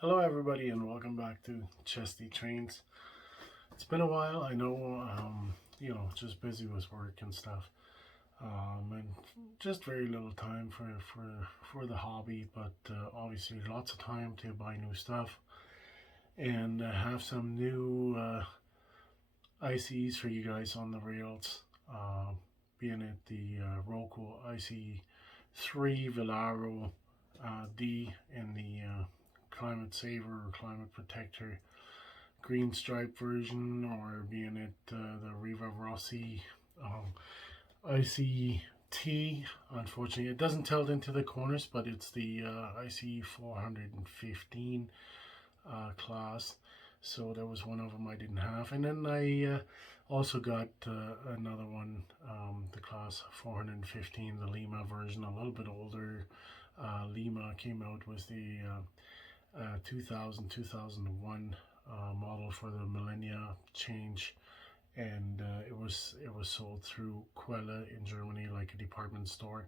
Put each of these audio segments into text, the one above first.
Hello everybody and welcome back to Chesty Trains. It's been a while, I know, just busy with work and stuff. And just very little time for the hobby, but obviously lots of time to buy new stuff and have some new ICEs for you guys on the rails, being it the Roco ICE3 Velaro D in the Climate Saver or Climate Protector green stripe version, or being it the Reva Rossi IC-T. Unfortunately, it doesn't tilt into the corners, but it's the ICE 415 class. So there was one of them I didn't have, and then I also got another one, the class 415, the Lima version, a little bit older. Lima came out with the 2001 model for the millennia change, and it was sold through Quelle in Germany, like a department store.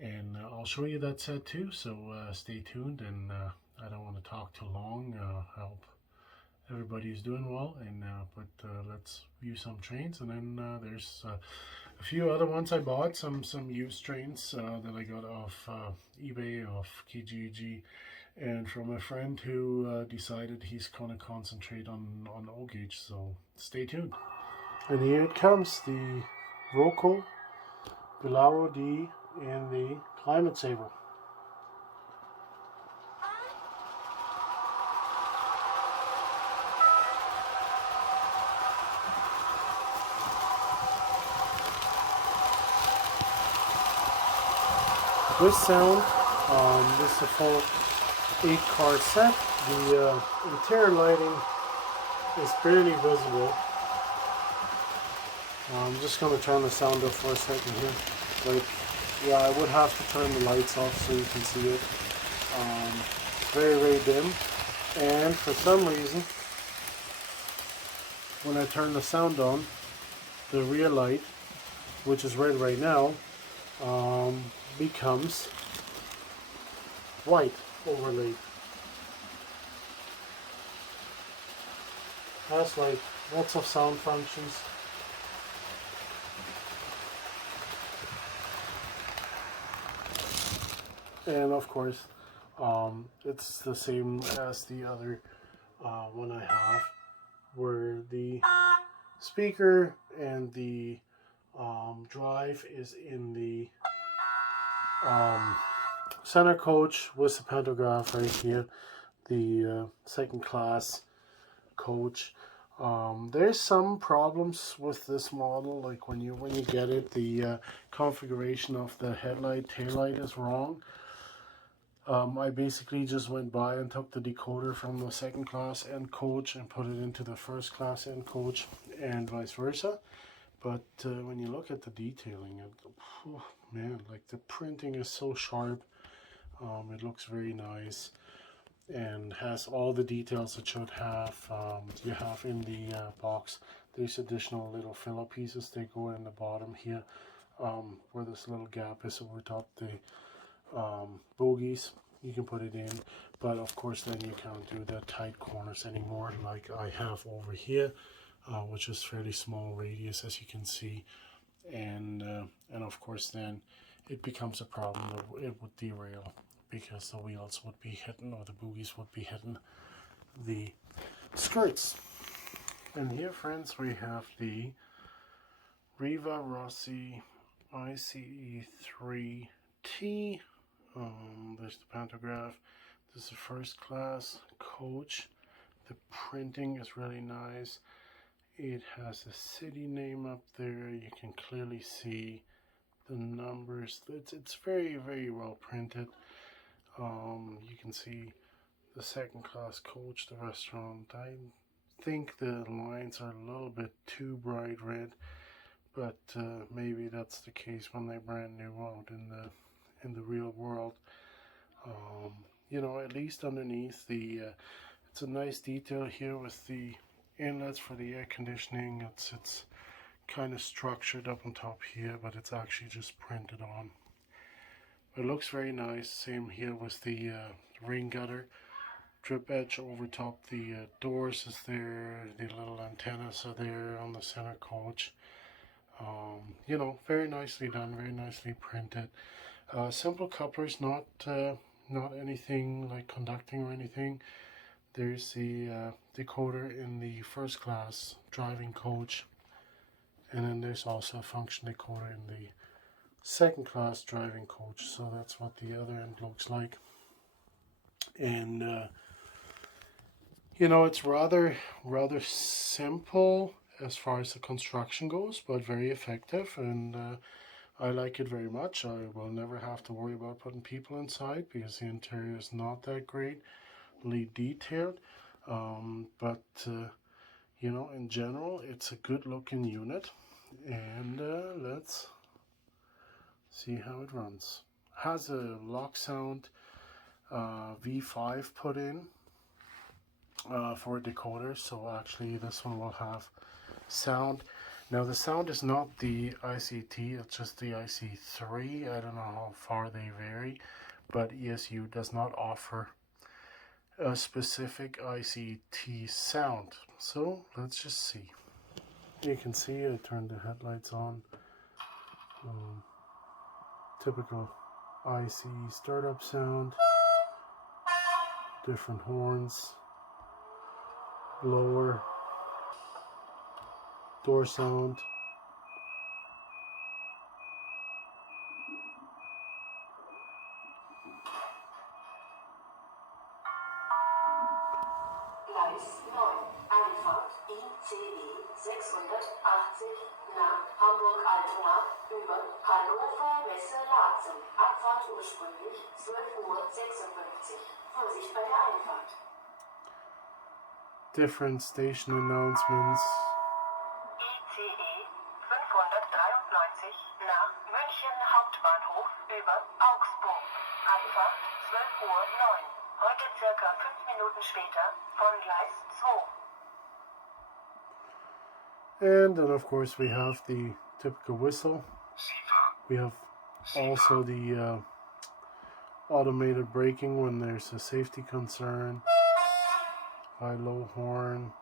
And I'll show you that set too, so stay tuned. And I don't want to talk too long. I hope everybody's doing well, and but let's view some trains. And then there's a few other ones I bought, some used trains that I got off eBay, off Kijiji, and from a friend who decided he's going to concentrate on O-gauge, so stay tuned. And here it comes, the Roco Velaro D and the Climate Saver. This sound, this is a full 8-card set. The interior lighting is barely visible. I'm just going to turn the sound up for a second here. Like, yeah, I would have to turn the lights off so you can see it. Very dim. And for some reason, when I turn the sound on, the rear light, which is red right now, becomes white overlaid. Has like lots of sound functions. And of course, it's the same as the other one I have, where the speaker and the drive is in the center coach with the pantograph right here, the second class coach. There's some problems with this model, like when you get it, the configuration of the headlight taillight is wrong. I basically just went by and took the decoder from the second class end coach and put it into the first class end coach, and vice versa. But when you look at the detailing, oh, man, like the printing is so sharp. It looks very nice and has all the details it should have. You have in the box, there's additional little filler pieces. They go in the bottom here, where this little gap is over top the bogies. You can put it in, but of course then you can't do the tight corners anymore like I have over here, which is fairly small radius, as you can see, and of course then it becomes a problem that it would derail, because the wheels would be hitting, or the bogies would be hitting the skirts. And here, friends, we have the Rivarossi ICE3 T. There's the pantograph. This is the first class coach. The printing is really nice. It has a city name up there. You can clearly see the numbers. It's very well printed. You can see the second class coach, the restaurant. I think the lines are a little bit too bright red, but maybe that's the case when they're brand new out in the real world. You know, at least underneath the it's a nice detail here with the inlets for the air conditioning. It's kind of structured up on top here, but it's actually just printed on. It looks very nice. Same here with the rain gutter. drip edge over top the doors is there. The little antennas are there on the center coach. You know, very nicely done, very nicely printed. Simple couplers, not anything like conducting or anything. There's the decoder in the first class driving coach, and then there's also a function decoder in the second class driving coach. So that's what the other end looks like. And you know, it's rather simple as far as the construction goes, but very effective, and I like it very much. I will never have to worry about putting people inside because the interior is not that greatly detailed, but you know, in general it's a good looking unit. And let's see how it runs. Has a lock sound V5 put in for a decoder, so actually this one will have sound. Now the sound is not the ICE-T, it's just the ICE3. I don't know how far they vary, but ESU does not offer a specific ICE-T sound. So let's just see. You can see I turned the headlights on. Typical ICE startup sound. Different horns. Blower. Door sound. Gleis 9, Einfahrt ICE 680 nach Hamburg-Altona über Hannover Messe-Laatzen. Abfahrt ursprünglich 12:56 Uhr. Vorsicht bei der Einfahrt. Different station announcements. ICE 593 nach München Hauptbahnhof über Augsburg. Abfahrt 12:09 Uhr. Heute circa 5 Minuten später von Gleis 2. And then of course we have the typical whistle. We have also the automated braking when there's a safety concern. High-low horn.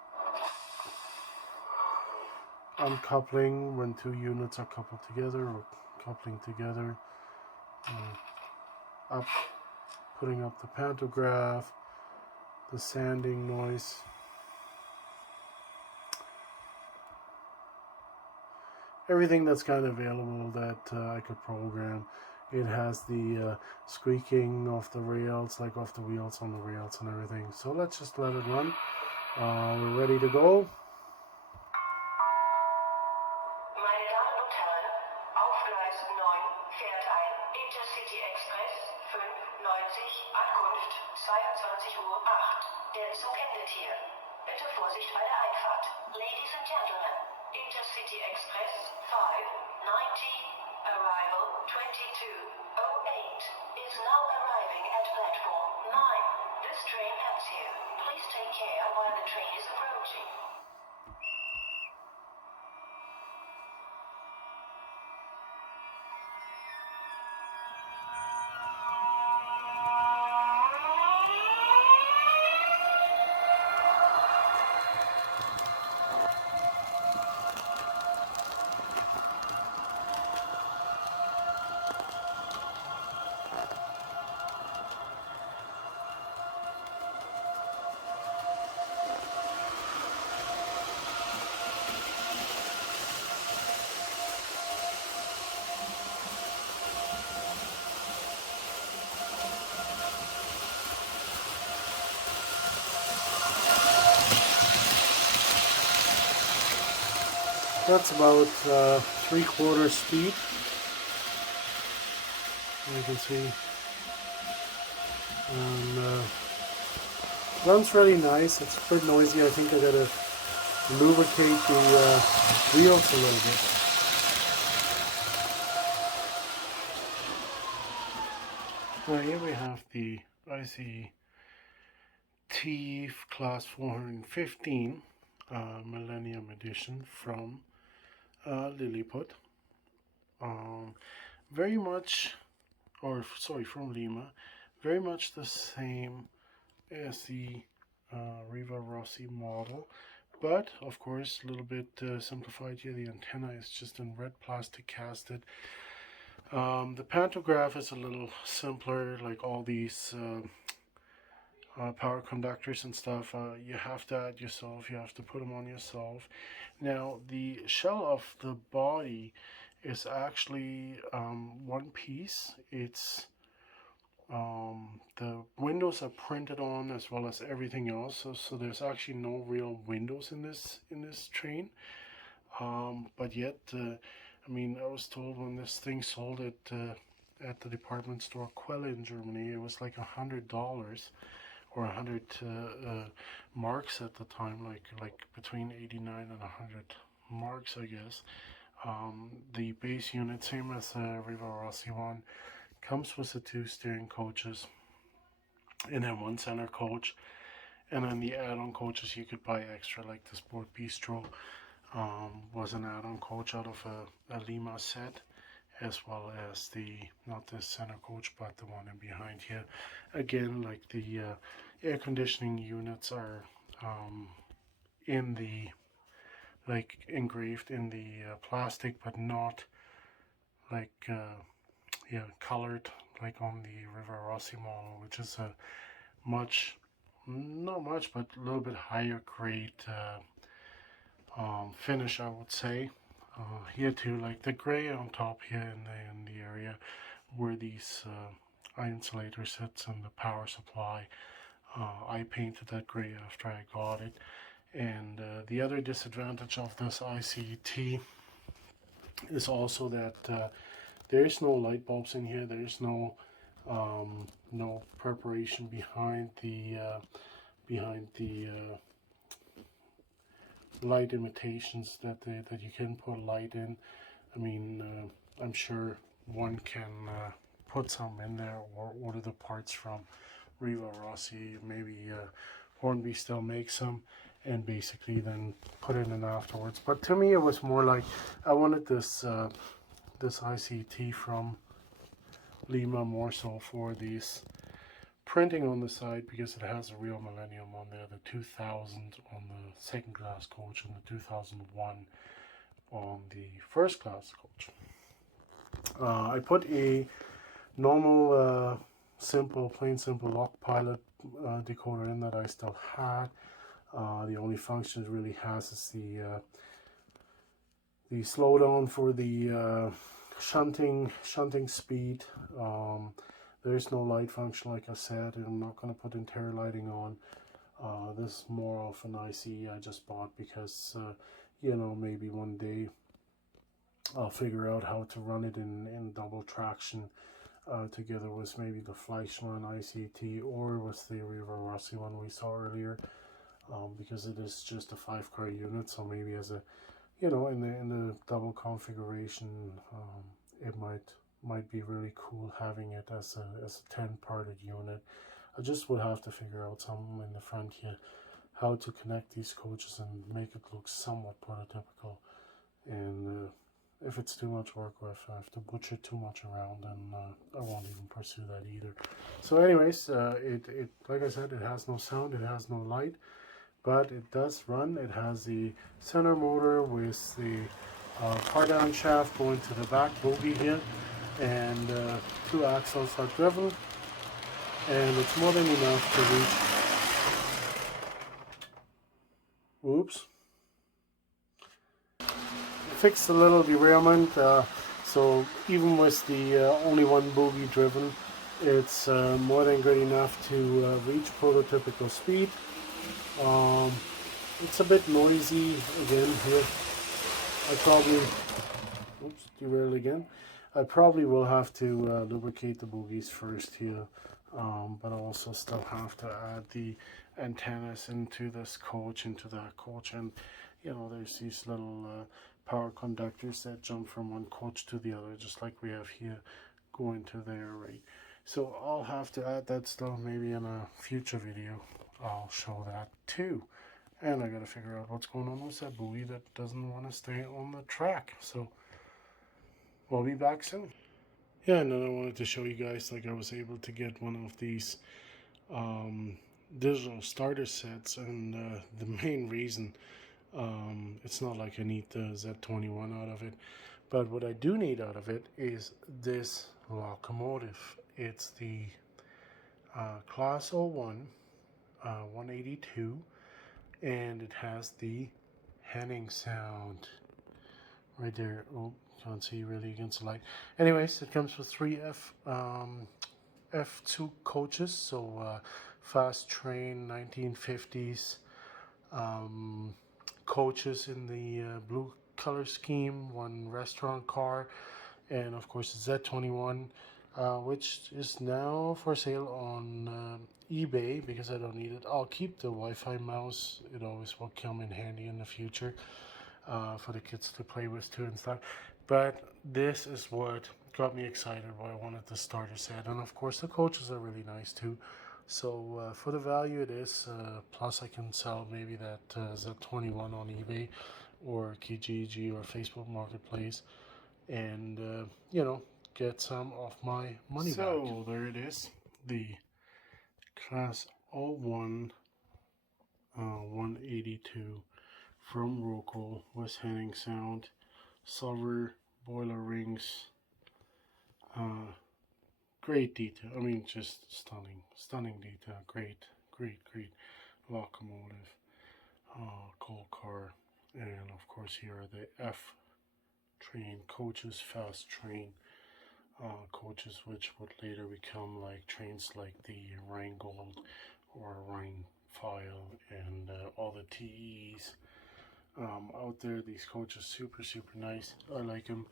Uncoupling when two units are coupled together or coupling together. Putting up the pantograph. The sanding noise. Everything that's kind of available that I could program. It has the squeaking of the rails, like off the wheels on the rails and everything. So let's just let it run. We're ready to go. Meine Damen und Herren, auf Gleis 9 fährt ein Intercity Express 590, Ankunft 22:08 Uhr. Der Zug endet hier. Bitte Vorsicht bei der Einfahrt. Ladies and gentlemen, Intercity Express 590, arrival 22:08, is now arriving at platform 9. This train ends here. Please take care while the train is approaching. That's about 3/4 speed. You can see. Runs really nice. It's a bit noisy. I think I gotta lubricate the wheels a little bit. Now here we have the ICE-T Class 415 Millennium Edition from Lilliput. Very much, or sorry, from Lima. Very much the same as the Reva Rossi model, but of course a little bit simplified here. The antenna is just in red plastic casted. The pantograph is a little simpler, like all these power conductors and stuff. You have to add yourself, you have to put them on yourself. Now the shell of the body is actually one piece. It's the windows are printed on as well as everything else, so there's actually no real windows in this train. But yet, I mean, I was told when this thing sold at the department store Quelle in Germany, it was like $100 or 100 marks at the time, like between 89 and 100 marks, I guess. The base unit, same as the Rivarossi one, comes with the 2 steering coaches and then 1 center coach, and then the add-on coaches you could buy extra, like the Sport Bistro was an add-on coach out of a Lima set, as well as the, not the center coach, but the one in behind here. Again, like the air conditioning units are in the, like, engraved in the plastic, but not like yeah, colored like on the Rivarossi model, which is a much, not much, but a little bit higher grade finish, I would say. Here too, like the gray on top here in the area where these insulator sits and the power supply. I painted that gray after I got it. And the other disadvantage of this ICE-T is also that there is no light bulbs in here. There is no preparation behind the light imitations that you can put light in. I mean, I'm sure one can put some in there or order the parts from Reva Rossi. Maybe Hornby still makes some, and basically then put it in afterwards. But to me, it was more like I wanted this this ICE-T from Lima more so for these printing on the side, because it has a real Millennium on there, the 2000 on the second class coach and the 2001 on the first class coach. I put a normal plain simple lock pilot decoder in that I still had. The only function it really has is the slowdown for the shunting speed. There's no light function, like I said, and I'm not going to put interior lighting on. This is more of an ICE I just bought because, you know, maybe one day I'll figure out how to run it in double traction together with maybe the Fleischmann ICE-T or with the Rivarossi one we saw earlier, because it is just a 5-car unit, so maybe as a, you know, in the double configuration, it might be really cool having it as a 10-parted unit. I just would have to figure out something in the front here, how to connect these coaches and make it look somewhat prototypical. And if it's too much work, or if I have to butcher too much around, then I won't even pursue that either. So anyways, it like I said, it has no sound, it has no light, but it does run. It has the center motor with the car down shaft going to the back bogie here, and 2 axles are driven, and it's more than enough to reach. Oops. Fixed a little derailment, so even with the only 1 bogie driven, it's more than good enough to reach prototypical speed. It's a bit noisy again here. I probably, oops, derailed again. I probably will have to lubricate the bogies first here, but I also still have to add the antennas into this coach, into that coach, and you know, there's these little power conductors that jump from one coach to the other, just like we have here going to there, right? So I'll have to add that stuff maybe in a future video. I'll show that too. And I gotta figure out what's going on with that buoy that doesn't want to stay on the track. So we'll be back soon. Yeah, and then I wanted to show you guys, like, I was able to get one of these digital starter sets, and the main reason, it's not like I need the Z21 out of it, but what I do need out of it is this locomotive. It's the Class 01 182, and it has the Henning sound right there. Oh, can't see really against the light. Anyways, it comes with three F2 coaches, so fast train 1950s coaches in the blue color scheme, one restaurant car, and of course the Z21, which is now for sale on eBay because I don't need it. I'll keep the Wi-Fi mouse. It always will come in handy in the future for the kids to play with too and stuff. But this is what got me excited why I wanted the starter set, and of course the coaches are really nice too. So for the value it is, plus I can sell maybe that Z21 on eBay or Kijiji or Facebook Marketplace, and you know, get some of my money back. So there it is, the Class 01 182 from Roco with Henning sound, silver boiler rings, great detail. I mean, just stunning detail. Great locomotive, coal car, and of course here are the F train coaches, fast train coaches, which would later become like trains like the Rheingold or Rheinfile and all the TEs out there. These coaches super nice. I like them.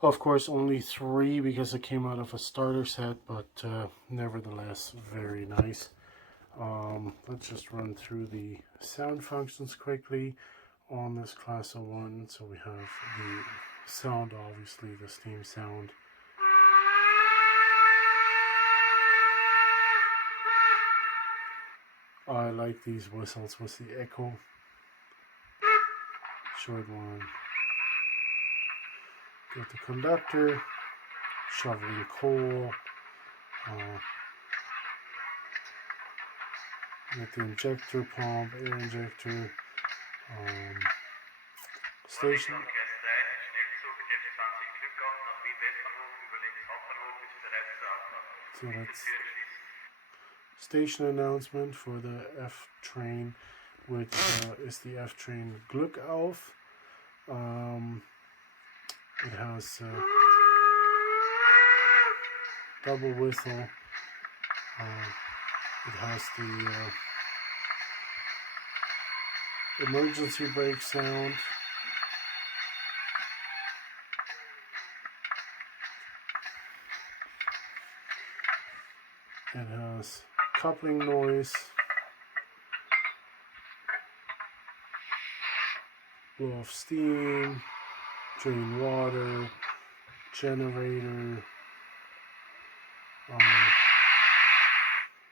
Of course, only three because it came out of a starter set, but nevertheless, very nice. Let's just run through the sound functions quickly on this Class 01. So we have the sound, obviously, the steam sound. I like these whistles with the echo. Short one. Get the conductor, shoveling coal, get the injector pump, air injector, station. So that's station announcement for the F train, which is the F train Glück auf. It has double whistle. It has the emergency brake sound. It has coupling noise, blow off steam, drain water, generator,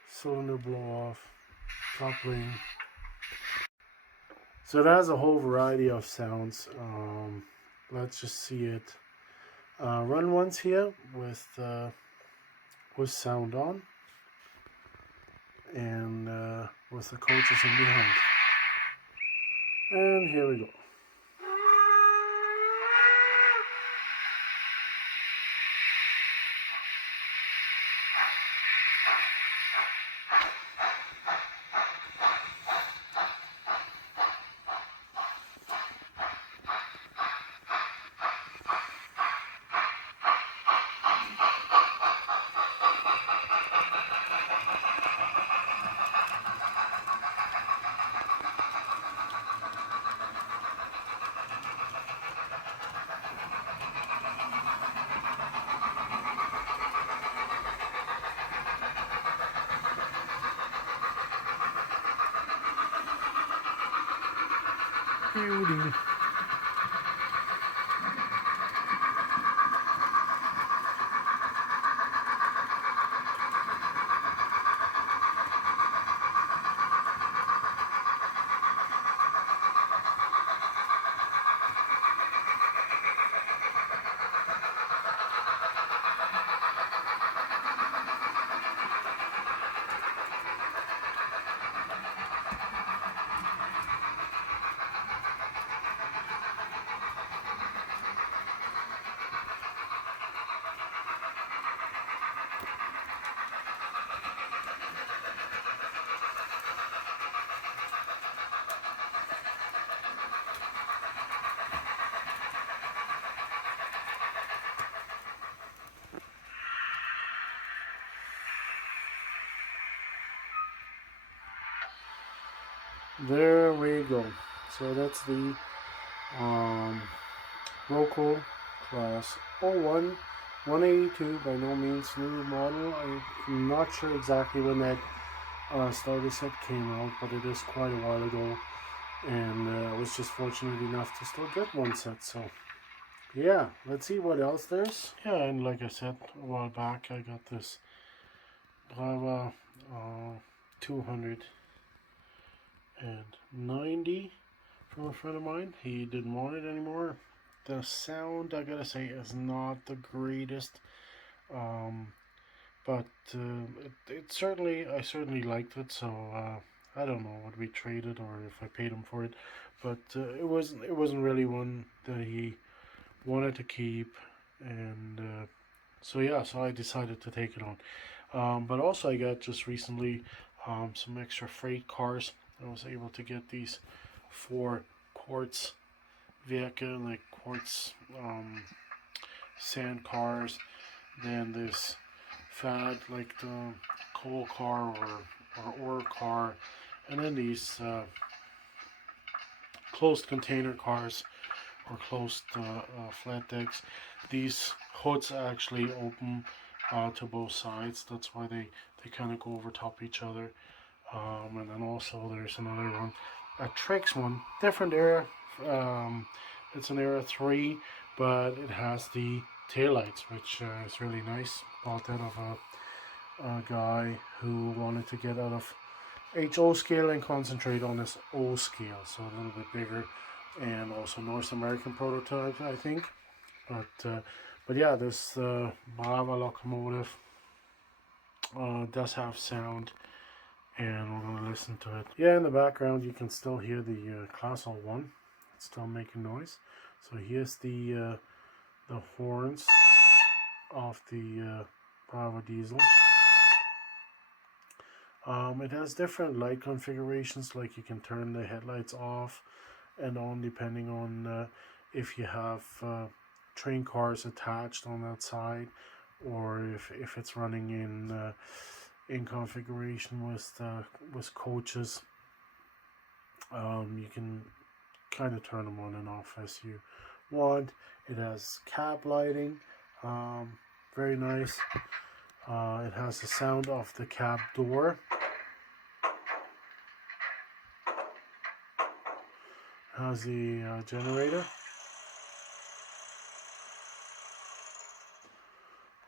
cylinder blow off, coupling. So it has a whole variety of sounds. Let's just see it run once here with sound on, and with the coaches in behind. And here we go. Beauty. there we go. So that's the Roco Class 01 182, by no means new model. I'm not sure exactly when that starter set came out, but it is quite a while ago, and I was just fortunate enough to still get one set. So yeah, let's see what else there's. Yeah, and like I said a while back, I got this Reva 290 from a friend of mine. He didn't want it anymore. The sound, I gotta say, is not the greatest, but it certainly, I certainly liked it. So I don't know, would we trade it or if I paid him for it, but it wasn't really one that he wanted to keep, and so yeah, so I decided to take it on. But also, I got just recently some extra freight cars. I was able to get these 4 quartz vehicle, like quartz sand cars, then this fad like the coal car or ore car, and then these closed container cars or closed flat decks. These hoods actually open to both sides. That's why they kind of go over top each other. And then also there's another one, a Trex one, different era. It's an era 3, but it has the taillights, which is really nice. Bought that of a guy who wanted to get out of HO scale and concentrate on his O scale, so a little bit bigger, and also North American prototype, I think. But yeah, this Brava locomotive does have sound, and we're going to listen to it. Yeah, in the background you can still hear the Class 01. It's still making noise. So here's the horns of the Brava diesel. It has different light configurations, like you can turn the headlights off and on depending on if you have train cars attached on that side, or if it's running in configuration with coaches. You can kind of turn them on and off as you want. It has cab lighting, very nice. It has the sound of the cab door. Has the generator.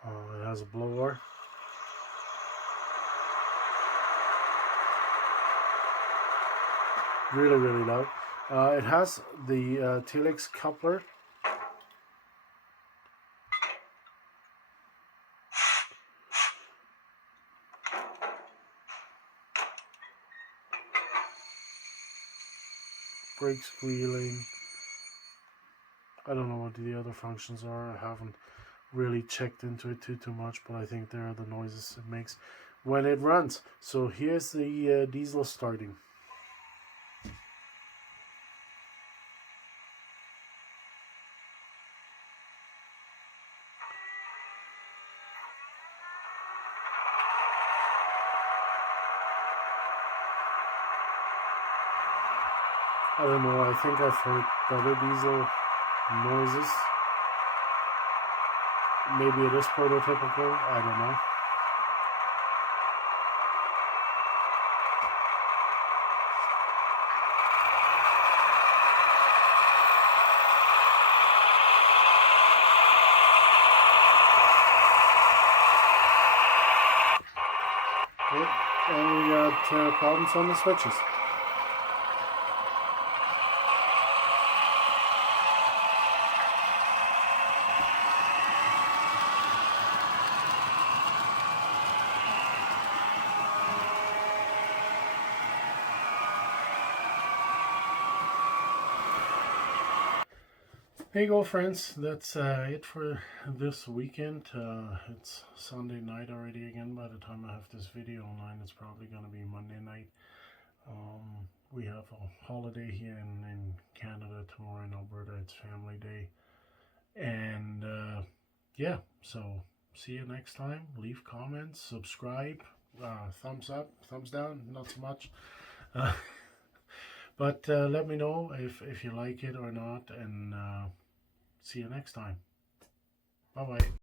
It has a blower. Really, really loud. It has the Telex coupler. Brake squealing. I don't know what the other functions are. I haven't really checked into it too much, but I think there are the noises it makes when it runs. So here's the diesel starting. I don't know, I think I've heard better diesel noises. Maybe it is prototypical, I don't know. Okay, and we got problems on the switches. There you go, friends. That's it for this weekend. It's Sunday night already again. By the time I have this video online, it's probably going to be Monday night. We have a holiday here in Canada tomorrow. In Alberta, it's Family Day. And yeah, so see you next time. Leave comments, subscribe, thumbs up, thumbs down, not so much. But let me know if you like it or not, and see you next time. Bye bye.